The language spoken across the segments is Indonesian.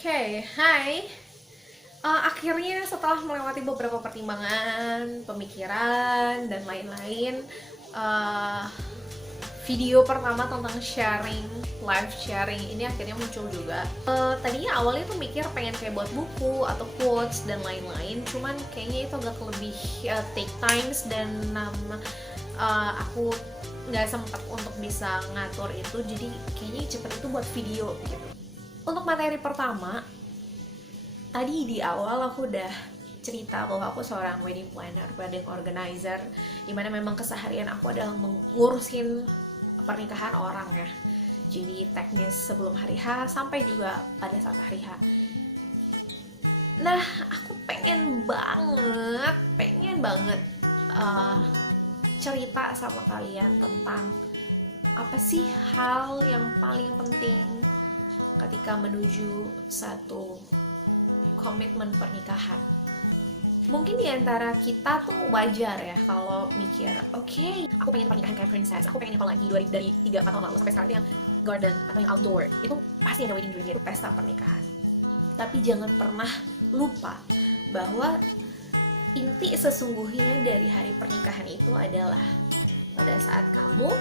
Oke, hai. Akhirnya setelah melewati beberapa pertimbangan, pemikiran, dan lain-lain, eh, video pertama tentang sharing, live sharing ini akhirnya muncul juga. Tadinya awalnya tuh mikir pengen kayak buat buku atau quotes dan lain-lain, cuman kayaknya itu agak lebih take times dan aku nggak sempat untuk bisa ngatur itu, jadi kayaknya cepet itu buat video gitu. Untuk materi pertama, tadi di awal aku udah cerita bahwa aku seorang wedding planner, wedding organizer, dimana memang keseharian aku adalah mengurusin pernikahan orang ya. Jadi teknis sebelum hari H sampai juga pada saat hari H. Nah, aku pengen banget cerita sama kalian tentang apa sih hal yang paling penting ketika menuju satu komitmen pernikahan. Mungkin diantara kita tuh wajar ya kalau mikir, oke, aku pengen pernikahan kayak princess, aku pengen yang lagi dari 3-4 tahun lalu sampai sekarang itu yang garden atau yang outdoor, itu pasti ada wedding dream, itu pesta pernikahan. Tapi jangan pernah lupa bahwa inti sesungguhnya dari hari pernikahan itu adalah pada saat kamu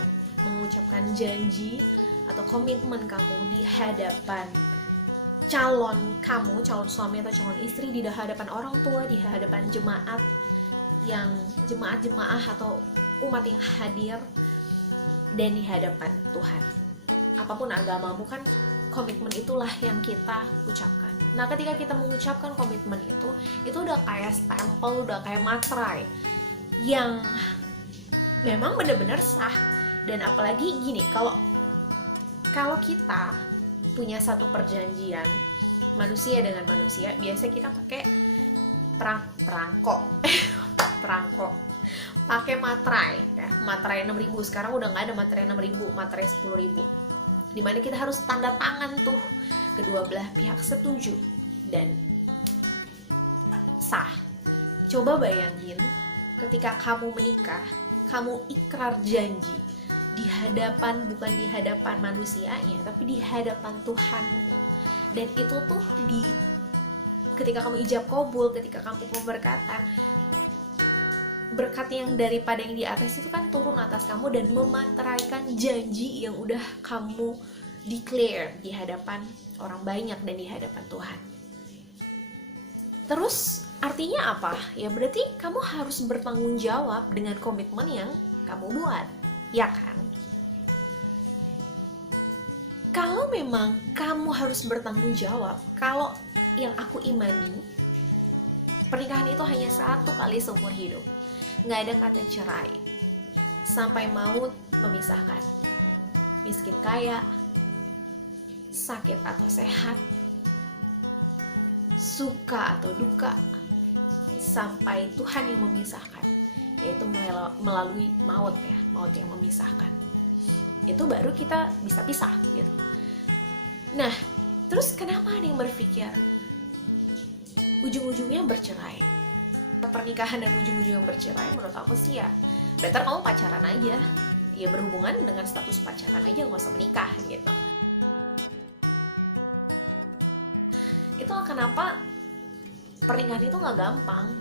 mengucapkan janji atau komitmen kamu di hadapan calon kamu, calon suami atau calon istri, di hadapan orang tua, di hadapan jemaah atau umat yang hadir, dan di hadapan Tuhan. Apapun agamamu kan, komitmen itulah yang kita ucapkan. Nah, ketika kita mengucapkan komitmen itu udah kayak stempel, udah kayak materai yang memang benar-benar sah. Dan apalagi gini, kalau kita punya satu perjanjian manusia dengan manusia, biasa kita pakai perangko pakai materai ya, materai 6.000. Sekarang udah nggak ada materai 6.000, materai 10.000, dimana kita harus tanda tangan tuh, kedua belah pihak setuju dan sah. Coba bayangin ketika kamu menikah, kamu ikrar janji di hadapan, bukan di hadapan manusianya, tapi di hadapan Tuhan. Dan itu tuh ketika kamu ijab kabul, ketika kamu pemberkatan, berkat yang daripada yang di atas itu kan turun atas kamu dan memateraikan janji yang udah kamu declare di hadapan orang banyak dan di hadapan Tuhan. Terus artinya apa? Ya berarti kamu harus bertanggung jawab dengan komitmen yang kamu buat, ya kan? Kalau memang kamu harus bertanggung jawab, kalau yang aku imani, pernikahan itu hanya satu kali seumur hidup. Nggak ada kata cerai. Sampai maut memisahkan. Miskin kaya, sakit atau sehat, suka atau duka, sampai Tuhan yang memisahkan, yaitu melalui maut ya, maut yang memisahkan. Itu baru kita bisa pisah gitu. Nah, terus kenapa ada yang berpikir ujung-ujungnya bercerai? Pernikahan dan ujung-ujungnya bercerai, menurut aku sih ya better kamu pacaran aja, ya berhubungan dengan status pacaran aja, nggak usah menikah gitu. Itulah kenapa pernikahan itu nggak gampang,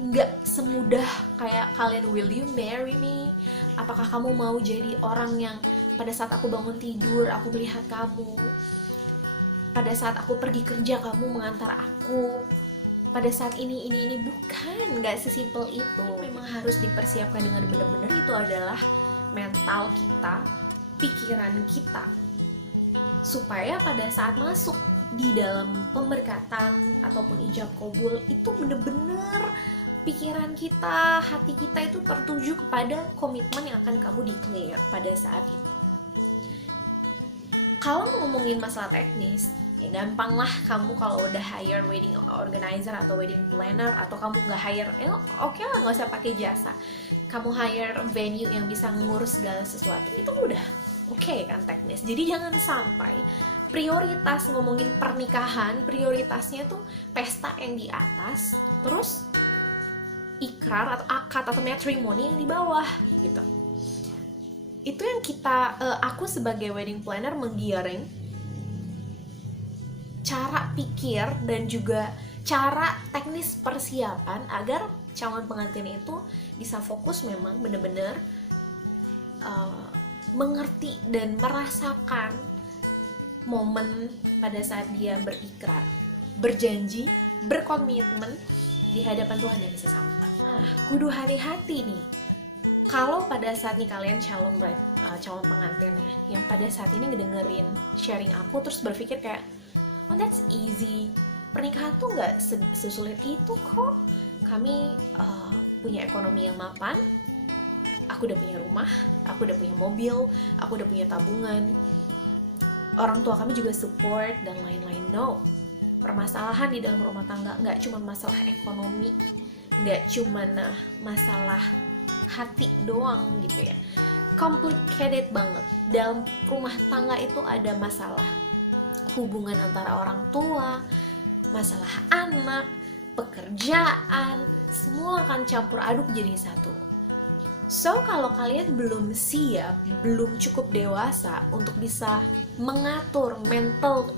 nggak semudah kayak kalian, will you marry me? Apakah kamu mau jadi orang yang pada saat aku bangun tidur aku melihat kamu, pada saat aku pergi kerja kamu mengantar aku, pada saat ini bukan, nggak sesimpel itu. Memang harus dipersiapkan dengan benar-benar. Itu adalah mental kita, pikiran kita, supaya pada saat masuk di dalam pemberkatan ataupun ijab kabul itu benar-benar pikiran kita, hati kita itu tertuju kepada komitmen yang akan kamu declare pada saat itu. Kalau ngomongin masalah teknis, ya gampang lah. Kamu kalau udah hire wedding organizer atau wedding planner, atau kamu nggak hire, oke lah, nggak usah pakai jasa, kamu hire venue yang bisa ngurus segala sesuatu, itu udah oke kan teknis. Jadi jangan sampai prioritas ngomongin pernikahan, prioritasnya tuh pesta yang di atas, terus ikrar atau akad atau matrimony yang di bawah gitu. Itu yang aku sebagai wedding planner menggiring cara pikir dan juga cara teknis persiapan agar calon pengantin itu bisa fokus memang benar-benar mengerti dan merasakan momen pada saat dia berikrar, berjanji, berkomitmen di hadapan Tuhan dan sesama. Nah, kudu hati-hati nih. Kalau pada saat nih kalian calon pengantin ya, yang pada saat ini ngedengerin sharing aku terus berpikir kayak, oh that's easy, pernikahan tuh nggak sesulit itu kok. Kami punya ekonomi yang mapan, aku udah punya rumah, aku udah punya mobil, aku udah punya tabungan, orang tua kami juga support dan lain-lain. No, permasalahan di dalam rumah tangga nggak cuma masalah ekonomi, nggak cuma masalah hati doang gitu ya. Complicated banget. Dalam rumah tangga itu ada masalah hubungan antara orang tua, masalah anak, pekerjaan, semua akan campur aduk jadi satu. So, kalau kalian belum siap, belum cukup dewasa untuk bisa mengatur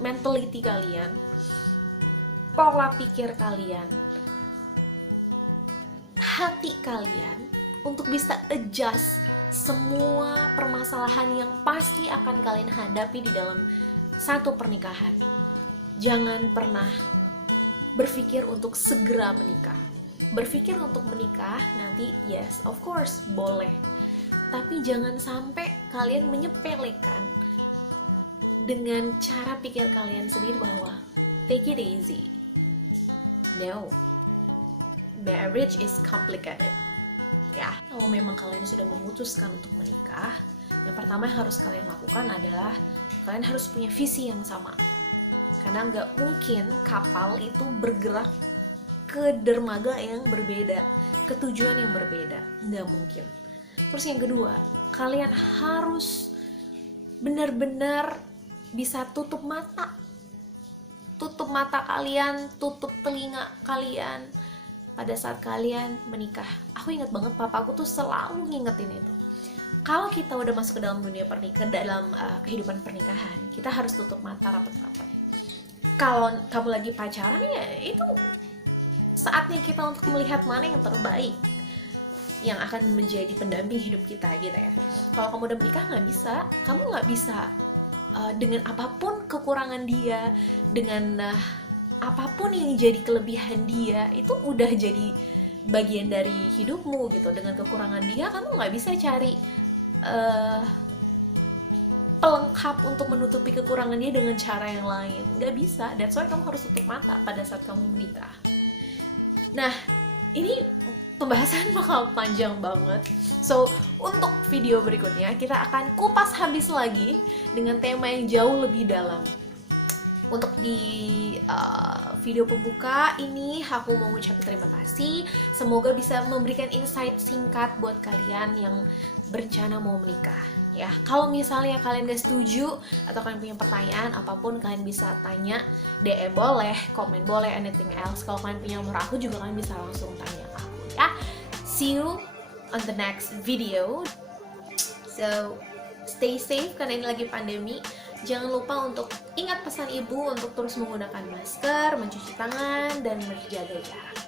mentality kalian, pola pikir kalian, hati kalian, untuk bisa adjust semua permasalahan yang pasti akan kalian hadapi di dalam satu pernikahan, jangan pernah berpikir untuk segera menikah. Berpikir untuk menikah nanti, yes, of course, boleh. Tapi jangan sampai kalian menyepelekan dengan cara pikir kalian sendiri bahwa take it easy. No, marriage is complicated. Ya, kalau memang kalian sudah memutuskan untuk menikah, yang pertama yang harus kalian lakukan adalah kalian harus punya visi yang sama. Karena nggak mungkin kapal itu bergerak ke dermaga yang berbeda, ke tujuan yang berbeda, nggak mungkin. Terus yang kedua, kalian harus benar-benar bisa tutup mata kalian, tutup telinga kalian pada saat kalian menikah. Aku ingat banget papaku tuh selalu ngingetin itu. Kalau kita udah masuk ke dalam dunia pernikahan, dalam kehidupan pernikahan, kita harus tutup mata rapat-rapat. Kalau kamu lagi pacaran ya itu saatnya kita untuk melihat mana yang terbaik, yang akan menjadi pendamping hidup kita gitu ya. Kalau kamu udah menikah kamu nggak bisa dengan apapun kekurangan dia, dengan apapun yang jadi kelebihan dia, itu udah jadi bagian dari hidupmu gitu. Dengan kekurangan dia, kamu nggak bisa cari pelengkap untuk menutupi kekurangan dia dengan cara yang lain, nggak bisa. That's why kamu harus tutup mata pada saat kamu menikah. Nah, ini pembahasan bakal panjang banget. So, untuk video berikutnya kita akan kupas habis lagi dengan tema yang jauh lebih dalam. Untuk di video pembuka ini aku mau ngucapin terima kasih. Semoga bisa memberikan insight singkat buat kalian yang berencana mau menikah ya. Kalau misalnya kalian gak setuju atau kalian punya pertanyaan apapun, kalian bisa tanya, DM boleh, komen boleh, anything else. Kalau kalian punya nomor aku juga kalian bisa langsung tanya aku ya. See you on the next video. So stay safe karena ini lagi pandemi. Jangan lupa untuk ingat pesan ibu untuk terus menggunakan masker, mencuci tangan, dan menjaga jarak.